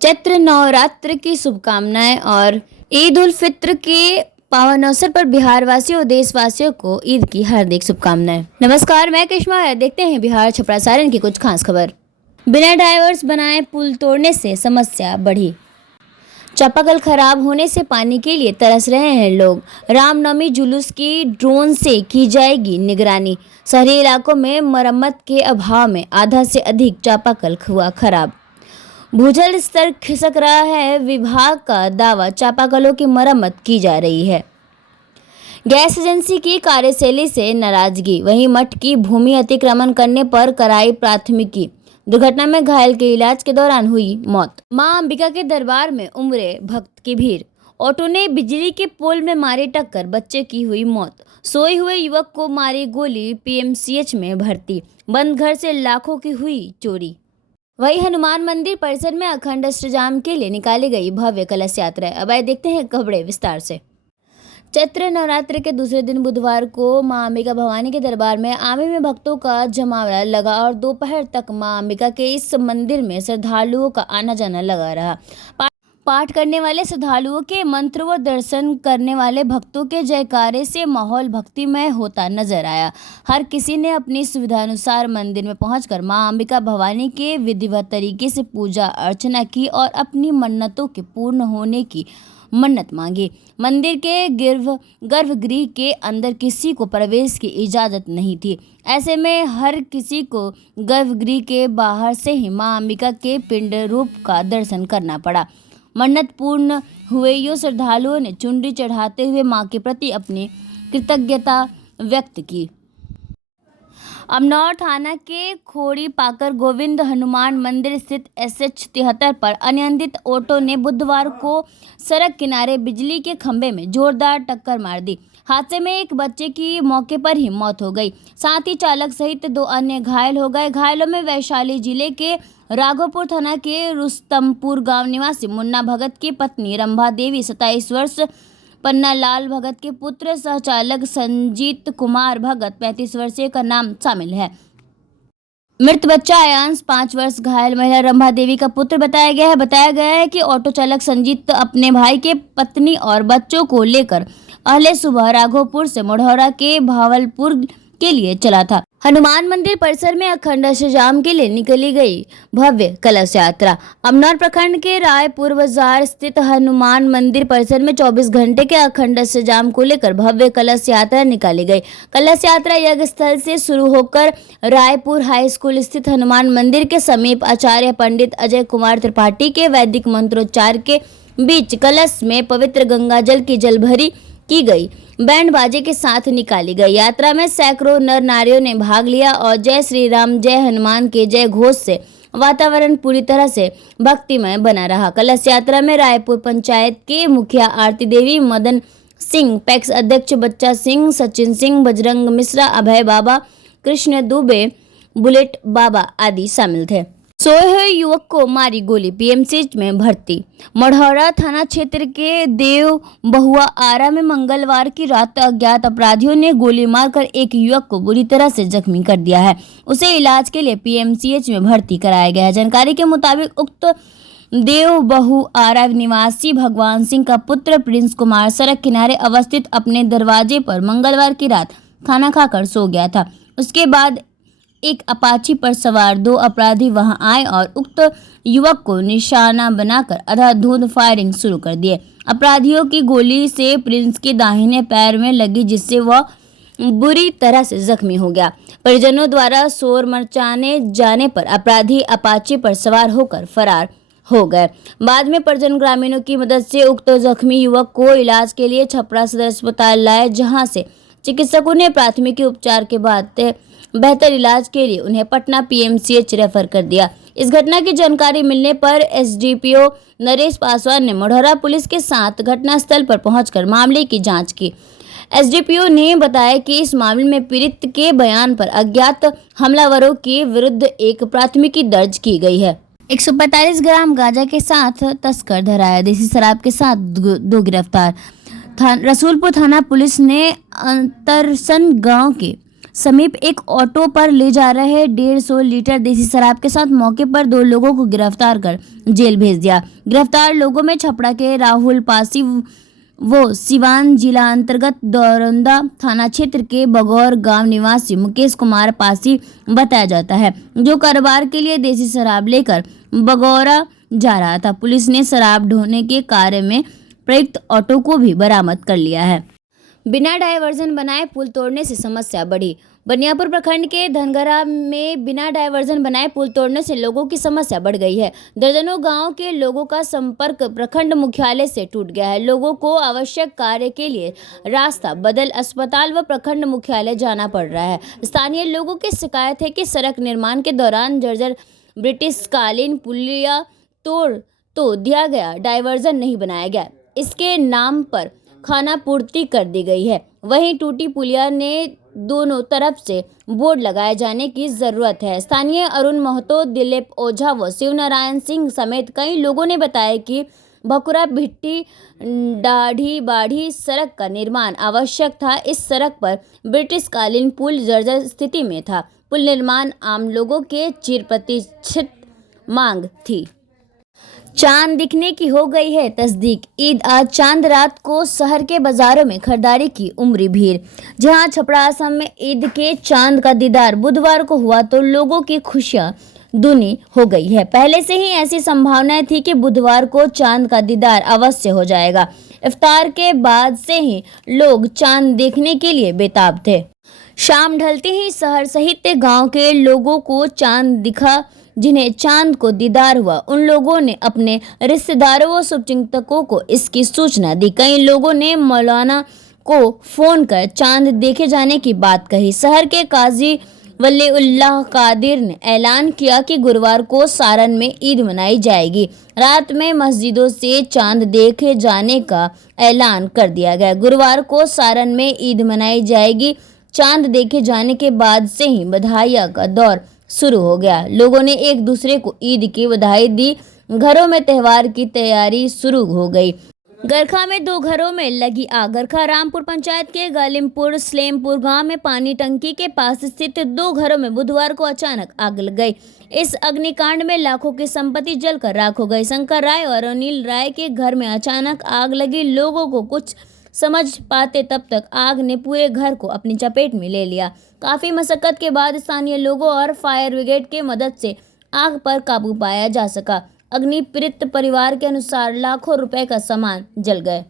चैत्र नवरात्र की शुभकामनाएं और ईद उल फित्र के पावन अवसर पर बिहार वासियों और देशवासियों को ईद की हार्दिक शुभकामनाएं। नमस्कार, मैं करिश्मा है। देखते हैं बिहार छपरा सारण की कुछ खास खबर। बिना डाइवर्स बनाए पुल तोड़ने से समस्या बढ़ी। चापाकल खराब होने से पानी के लिए तरस रहे हैं लोग। रामनवमी जुलूस की ड्रोन से की जाएगी निगरानी। शहरी इलाकों में मरम्मत के अभाव में आधा से अधिक चापाकल हुआ खराब। भूजल स्तर खिसक रहा है, विभाग का दावा। चापाकलों की मरम्मत की जा रही है। गैस एजेंसी की कार्यशैली से नाराजगी। वहीं मठ की भूमि अतिक्रमण करने पर कराई प्राथमिकी। दुर्घटना में घायल के इलाज के दौरान हुई मौत। मां अंबिका के दरबार में उमड़े भक्त की भीड़। ऑटो ने बिजली के पोल में मारी टक्कर, बच्चे की हुई मौत। सोए हुए युवक को मारी गोली, पीएमसीएच में भर्ती। बंद घर से लाखों की हुई चोरी। वही हनुमान मंदिर परिसर में अखंड अष्टजाम के लिए निकाली गई भव्य कलश यात्रा। अब आइए देखते हैं खबरें विस्तार से। चैत्र नवरात्र के दूसरे दिन बुधवार को मां अंबिका भवानी के दरबार में आमे में भक्तों का जमावड़ा लगा और दोपहर तक मां अंबिका के इस मंदिर में श्रद्धालुओं का आना जाना लगा रहा। पाठ करने वाले श्रद्धालुओं के मंत्र व दर्शन करने वाले भक्तों के जयकारे से माहौल भक्तिमय होता नजर आया। हर किसी ने अपनी सुविधानुसार मंदिर में पहुंचकर मां अंबिका भवानी के विधिवत तरीके से पूजा अर्चना की और अपनी मन्नतों के पूर्ण होने की मन्नत मांगी। मंदिर के गर्भगृह के अंदर किसी को प्रवेश की इजाजत नहीं थी। ऐसे में हर किसी को गर्भगृह के बाहर से ही मां अंबिका के पिंड रूप का दर्शन करना पड़ा। मन्नत पूर्ण हुए यो श्रद्धालुओं ने चुनरी चढ़ाते हुए मां के प्रति अपनी कृतज्ञता व्यक्त की। अमनौर थाना के खोड़ी पाकर गोविंद हनुमान मंदिर स्थित SH 73 पर अनियंत्रित ऑटो ने बुधवार को सड़क किनारे बिजली के खंभे में जोरदार टक्कर मार दी। हादसे में एक बच्चे की मौके पर ही मौत हो गई, साथ ही चालक सहित 2 अन्य घायल हो गए। घायलों में वैशाली जिले के राघोपुर थाना के रुस्तमपुर गांव निवासी मुन्ना भगत की पत्नी रंभा देवी, 27 वर्ष, पन्ना लाल भगत के पुत्र सहचालक संजीत कुमार भगत, 35 वर्षीय का नाम शामिल है। मृत बच्चा आयांश 5 वर्ष, घायल महिला रंभा देवी का पुत्र बताया गया है कि ऑटो चालक संजीत अपने भाई के पत्नी और बच्चों को लेकर अहले सुबह राघोपुर से मोढौरा के भावलपुर के लिए चला था। हनुमान मंदिर परिसर में अखंड अष्टजाम के लिए निकली गई भव्य कलश यात्रा। अमनौर प्रखंड के रायपुर बाजार स्थित हनुमान मंदिर परिसर में 24 घंटे के अखंड अष्टजाम को लेकर भव्य कलश यात्रा निकाली गई। कलश यात्रा यज्ञ स्थल से शुरू होकर रायपुर हाई स्कूल स्थित हनुमान मंदिर के समीप आचार्य पंडित अजय कुमार त्रिपाठी के वैदिक मंत्रोच्चार के बीच कलश में पवित्र गंगा जल की जलभरी की गई। बैंड बाजे के साथ निकाली गई यात्रा में सैकड़ों नर नारियों ने भाग लिया और जय श्री राम जय हनुमान के जय घोष से वातावरण पूरी तरह से भक्तिमय बना रहा। कलश यात्रा में रायपुर पंचायत के मुखिया आरती देवी, मदन सिंह, पैक्स अध्यक्ष बच्चा सिंह, सचिन सिंह, बजरंग मिश्रा, अभय बाबा, कृष्ण दुबे, बुलेट बाबा आदि शामिल थे। सोए हुए युवक को मारी गोली, पीएमसीएच में भर्ती। मढ़ौरा थाना क्षेत्र के देव बहुआ आरा में मंगलवार की रात अज्ञात अपराधियों ने गोली मारकर एक युवक को बुरी तरह से जख्मी कर दिया है। उसे इलाज के लिए पीएमसीएच में भर्ती कराया गया है। जानकारी के मुताबिक उक्त देव बहु आरा निवासी भगवान सिंह का पुत्र प्रिंस कुमार सड़क किनारे अवस्थित अपने दरवाजे पर मंगलवार की रात खाना खाकर सो गया था। उसके बाद एक अपाची पर सवार 2 अपराधी वहां आए और उक्त युवक को निशाना बनाकर अंधाधुंध फायरिंग शुरू कर दिए। अपराधियों की गोली से प्रिंस के दाहिने पैर में लगी, जिससे वह बुरी तरह से जख्मी हो गया। परिजनों द्वारा शोर मचाने जाने पर अपराधी अपाची पर सवार होकर फरार हो गए। बाद में परिजन ग्रामीणों की मदद से उक्त जख्मी युवक को इलाज के लिए छपरा सदर अस्पताल लाए, जहां से चिकित्सकों ने प्राथमिक उपचार के बाद बेहतर इलाज के लिए उन्हें पटना पीएमसीएच रेफर कर दिया। इस घटना की जानकारी मिलने पर एसडीपीओ नरेश पासवान ने मोढौरा पुलिस के साथ घटनास्थल पर पहुंचकर मामले की जांच की। एसडीपीओ ने बताया कि इस मामले में पीड़ित के बयान पर अज्ञात हमलावरों के विरुद्ध एक प्राथमिकी दर्ज की गई है। 145 ग्राम गांजा के साथ तस्कर धराया, देसी शराब के साथ 2 गिरफ्तार। रसूलपुर थाना पुलिस ने अंतरसन गांव के समीप एक ऑटो पर ले जा रहे 150 लीटर देसी शराब के साथ मौके पर 2 लोगों को गिरफ्तार कर जेल भेज दिया। गिरफ्तार लोगों में छपरा के राहुल पासी वो सिवान जिला अंतर्गत दौरंदा थाना क्षेत्र के बगौर गांव निवासी मुकेश कुमार पासी बताया जाता है, जो कारोबार के लिए देसी शराब लेकर बगौरा जा रहा था। पुलिस ने शराब ढोने के कार्य में प्रयुक्त ऑटो को भी बरामद कर लिया है। बिना डायवर्जन बनाए पुल तोड़ने से समस्या बढ़ी। बनियापुर प्रखंड के धनगरा में बिना डायवर्जन बनाए पुल तोड़ने से लोगों की समस्या बढ़ गई है। दर्जनों गांव के लोगों का संपर्क प्रखंड मुख्यालय से टूट गया है। लोगों को आवश्यक कार्य के लिए रास्ता बदल अस्पताल व प्रखंड मुख्यालय जाना पड़ रहा है। स्थानीय लोगों की शिकायत है कि सड़क निर्माण के दौरान जर्जर ब्रिटिशकालीन पुलिया तोड़ तो दिया गया, डायवर्जन नहीं बनाया गया। इसके नाम पर खाना पूर्ति कर दी गई है। वहीं टूटी पुलिया ने दोनों तरफ से बोर्ड लगाए जाने की जरूरत है। स्थानीय अरुण महतो, दिलीप ओझा व शिवनारायण सिंह समेत कई लोगों ने बताया कि भकुरा भिट्टी दाढ़ी बाढ़ी सड़क का निर्माण आवश्यक था। इस सड़क पर ब्रिटिशकालीन पुल जर्जर स्थिति में था। पुल निर्माण आम लोगों के चिरप्रतीक्षित मांग थी। चांद दिखने की हो गई है तस्दीक। ईद आज चांद रात को शहर के बाजारों में खरीदारी की उमड़ी भीड़। जहां छपरा असम में ईद के चांद का दीदार बुधवार को हुआ तो लोगों की खुशियां दूनी हो गई है। पहले से ही ऐसी संभावनाएं थी कि बुधवार को चांद का दीदार अवश्य हो जाएगा। इफ्तार के बाद से ही लोग चांद देखने के लिए बेताब थे। शाम ढलते ही शहर सहित गांव के लोगों को चांद दिखा। जिन्हें चांद को दीदार हुआ उन लोगों ने अपने रिश्तेदारों व शुभचिंतकों को इसकी सूचना दी। कई लोगों ने मौलाना को फोन कर चांद देखे जाने की बात कही। शहर के काजी वलीउल्लाह कादिर ने ऐलान किया कि गुरुवार को सारण में ईद मनाई जाएगी। रात में मस्जिदों से चांद देखे जाने का ऐलान कर दिया गया। गुरुवार को सारण में ईद मनाई जाएगी। चांद देखे जाने के बाद से ही बधाइयां का दौर शुरू हो गया। लोगों ने एक दूसरे को ईद की बधाई दी। घरों में त्योहार की तैयारी शुरू हो गई। गरखा में 2 घरों में लगी आग। गरखा रामपुर पंचायत के गालिमपुर सलेमपुर गांव में पानी टंकी के पास स्थित 2 घरों में बुधवार को अचानक आग लग गई। इस अग्निकांड में लाखों की संपत्ति जलकर राख हो गई। शंकर राय और अनिल राय के घर में अचानक आग लगी। लोगों को कुछ समझ पाते तब तक आग ने पूरे घर को अपनी चपेट में ले लिया। काफी मशक्कत के बाद स्थानीय लोगों और फायर ब्रिगेड के मदद से आग पर काबू पाया जा सका। अग्नि पीड़ित परिवार के अनुसार लाखों रुपए का सामान जल गए।